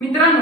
मित्रांनो,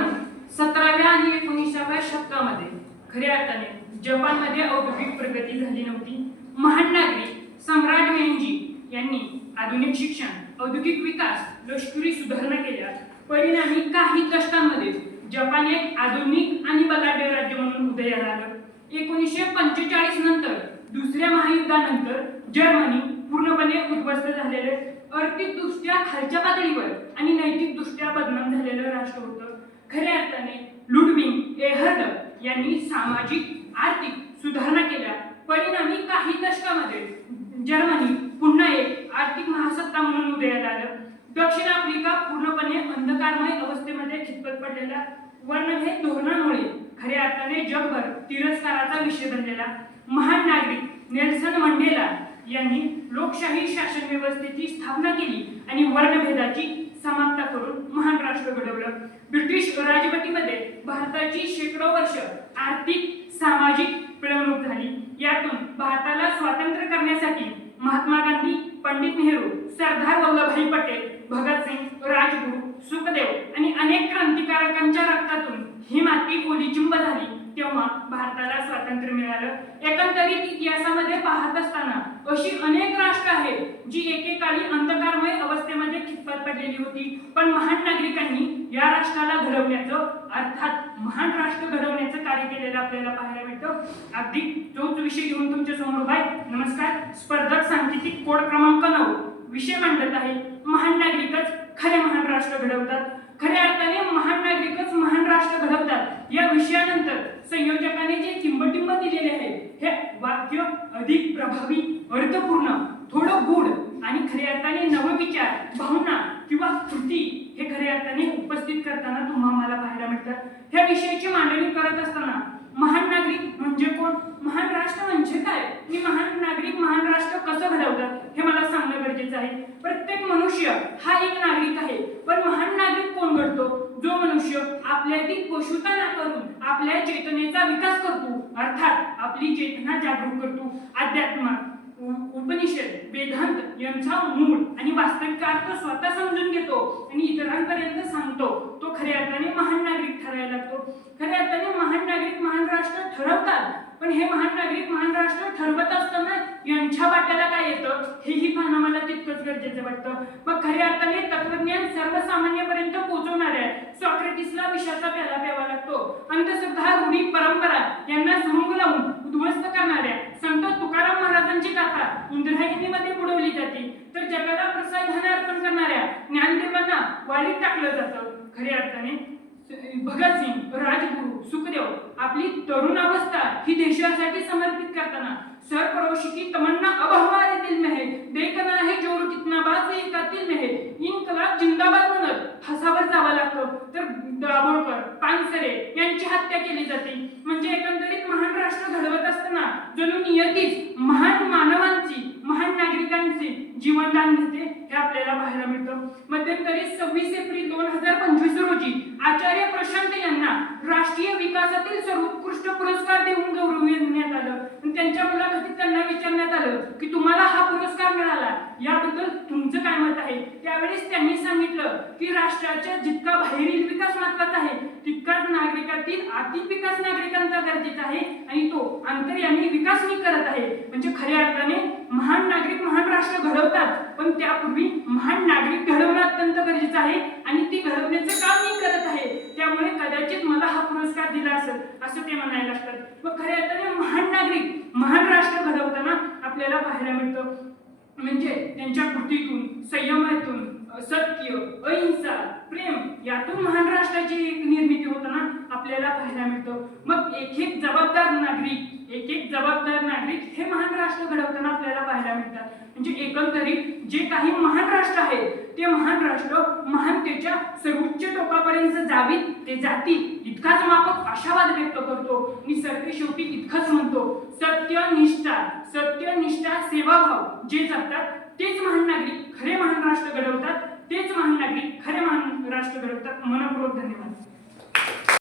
17व्या आणि 19व्या शतकामध्ये खऱ्या अर्थाने जपानमध्ये औद्योगिक प्रगती झाली नव्हती. महान नागरिक सम्राट मेन्जी यांनी आधुनिक शिक्षण, औद्योगिक विकास, लष्करी सुधारणा केल्या. परिणामी काही दशकांमध्ये जपान एक आधुनिक आणि बलाढ्य राज्य म्हणून उदयाला आलं. 1945 नंतर दुसऱ्या महायुद्धानंतर जर्मनी पूर्णपणे उद्ध्वस्त झालेले, आर्थिकदृष्ट्या खालच्या पातळीवर आणि नैतिकदृष्ट्या बदनाम झालेलं राष्ट्र होतं. खऱ्या अर्थाने लुडविग एहर्ड यांनी सामाजिक आर्थिक सुधारणा केल्या. परिणामी काही दशकामध्ये जर्मनी पुन्हा एक आर्थिक महासत्ता म्हणून उदयाला आलं. दक्षिण आफ्रिका पूर्णपणे अंधकारमय अवस्थेमध्ये खितपत पडलेला, वर्णभेद धोरणामुळे खऱ्या अर्थाने जगभर तिरस्काराचा विषय बनलेला. महान नागरिक नेल्सन मंडेला यांनी लोकशाही शासन व्यवस्थेची स्थापना केली आणि वर्णभेदाची समाप्त करून महान राष्ट्र घडवलं. ब्रिटिश राजवटीमध्ये भारताची शेकडो वर्ष आर्थिक सामाजिक पिळवणूक झाली. यातून भारताला स्वातंत्र्य करण्यासाठी महात्मा गांधी, पंडित नेहरू, सरदार वल्लभभाई पटेल, भगतसिंग, राजगुरू, सुखदेव आणि अनेक क्रांतिकारकांच्या रक्तातून ही माती ओलीचिंब झाली. तेव्हा भारताला स्वातंत्र्य मिळालं. एकंदरीत इतिहासामध्ये पाहत असताना अशी अनेक राष्ट्र आहेत जी एकेकाळी अंधकारमय अवस्थेमध्ये खितपत पडलेली होती, पण महान नागरिकांनी या राष्ट्राला घडवण्याचं, अर्थात महान राष्ट्र घडवण्याचं कार्य केलेलं आपल्याला पाहायला मिळतं. अगदी तोच विषय घेऊन तुमच्या समोर उभा आहे. नमस्कार. स्पर्धक सांकेतिक कोड क्रमांक 9 विषय मांडत आहे, महान नागरिकच खरे महान राष्ट्र घडवतात. खऱ्या अर्थाने महान नागरिकच महान राष्ट्र घडवतात या विषयानंतर संयोजकाने जे टिंबटिंब दिलेले आहे हे वाक्य अधिक प्रभावी, अर्थपूर्ण, थोडं गूढ आणि खऱ्या अर्थाने नवविचार, भावना किंवा कृती हे खऱ्या अर्थाने उपस्थित करताना तुम्हाला मला पाहायला मिळतात. ह्या विषयाची मांडणी करत असताना महान नागरिक म्हणजे कोण, महान राष्ट्र म्हणजे काय आणि महान नागरिक महान राष्ट्र कसं घडवतात हे मला सांगणं गरजेचं आहे. प्रत्येक मनुष्य हा एक नागरिक आहे, पण महान नागरिक कोण घडतो? जो मनुष्य आपल्यातील पशुता ना करून आपल्या चेतनेचा विकास करतो, अर्थात आपली चेतना जागरूक करतो. अध्यात्म, उपनिषद, वेदांत यांचा मूळ आणि वास्तविक अर्थ स्वतः समजून घेतो आणि इतरांपर्यंत सांगतो, तो खऱ्या अर्थाने महान नागरिक ठरायला लागतो. खऱ्या अर्थाने महान नागरिक महान राष्ट्र ठरवतात, पण हे महान नागरिक महान राष्ट्र ठरवत असताना यांच्या वाट्याला काय येतं हेही पाहणं मला तितकंच गरजेचं वाटतं. मग खऱ्या अर्थाने तत्वज्ञान सर्वसामान्यपर्यंत पोहोचवणाऱ्या सॉक्रेटिसला विषाचा प्याला प्यावा लागतो. अंधश्रद्धा, रूढी, परंपरा यांना सुरुंग लावून उद्ध्वस्त करणाऱ्या संत तुकाराम महाराजांची गाथा इंद्रायणीमध्ये बुडवली जाते, तर जगाला प्रसाद अर्पण करणाऱ्या ज्ञानदेवांना वाळीत टाकलं जातं. खऱ्या अर्थाने भगतसिंग, राजगुरू, सुखदेव आपली तरुण अवस्था ही देशासाठी समर्पित करताना सरफरोशी की तमन्ना अब हमारे दिल में है, देखना है जोर कितना बाज एका दिल में है, इन्कलाब जिंदाबाद म्हणत हसावर जावं लागतं, तर दाभोळकर, पानसरे यांची हत्या केली जाते. म्हणजे एकंदरीत महान राष्ट्र घडवत असताना जणू नियतीच महान मानवांची, महान नागरिकांची जीवनदान घेते हे आपल्याला पाहायला मिळतं. मध्यंतरी 26 एप्रिल 2025 रोजी आचार्य प्रशांत यांना राष्ट्रीय विकासातील सर्वोत्कृष्ट पुरस्कार देऊन गौरविण्यात आलं. त्यांच्या मुलाखतीत त्यांना विचारण्यात आलं की तुम्हाला हा पुरस्कार मिळाला याबद्दल तुमचं काय मत आहे. त्यावेळेस त्यांनी सांगितलं की राष्ट्राच्या जितका बाहेरील विकास महत्त्वाचा आहे, तितकाच नागरिकातील आतील विकास नागरिकांचा गरजेचा आहे आणि तो अंतर्यामी विकास मी करत आहे. म्हणजे खऱ्या अर्थाने महान नागरिक महान राष्ट्र घडवतात, पण त्यापूर्वी महान नागरिक घडवणं अत्यंत गरजेचं आहे आणि ती घडवण्याचं काम मी करत आहे. त्यामुळे कदाचित मला हा पुरस्कार दिला असेल असं ते म्हणायला लागतात. मग खऱ्या अर्थाने महान नागरिक महान राष्ट्र घडवताना आपल्याला पाहायला मिळतं, म्हणजे त्यांच्या कृतीतून, संयमातून, सत्य, अहिंसा, प्रेम यातून महान राष्ट्राची निर्मिती होताना आपल्याला पाहायला मिळतं. मग एक एक जबाबदार नागरिक हे महान राष्ट्र घडवताना आपल्याला पाहायला मिळतात. म्हणजे एकंदरीत जे काही महान राष्ट्र आहेत ते महान राष्ट्र महानतेच्या सर्वोच्च टोकापर्यंत जावीत, ते जातील इतकाच माफक आशावाद व्यक्त करतो आणि शेवटी इतकंच म्हणतो, सत्यनिष्ठा, सेवाभाव जे जपतात तेच महान नागरिक खरे महान राष्ट्र घडवतात, तेच महान नागरिक खरे महान राष्ट्र घडवतात. मनपूर्वक धन्यवाद.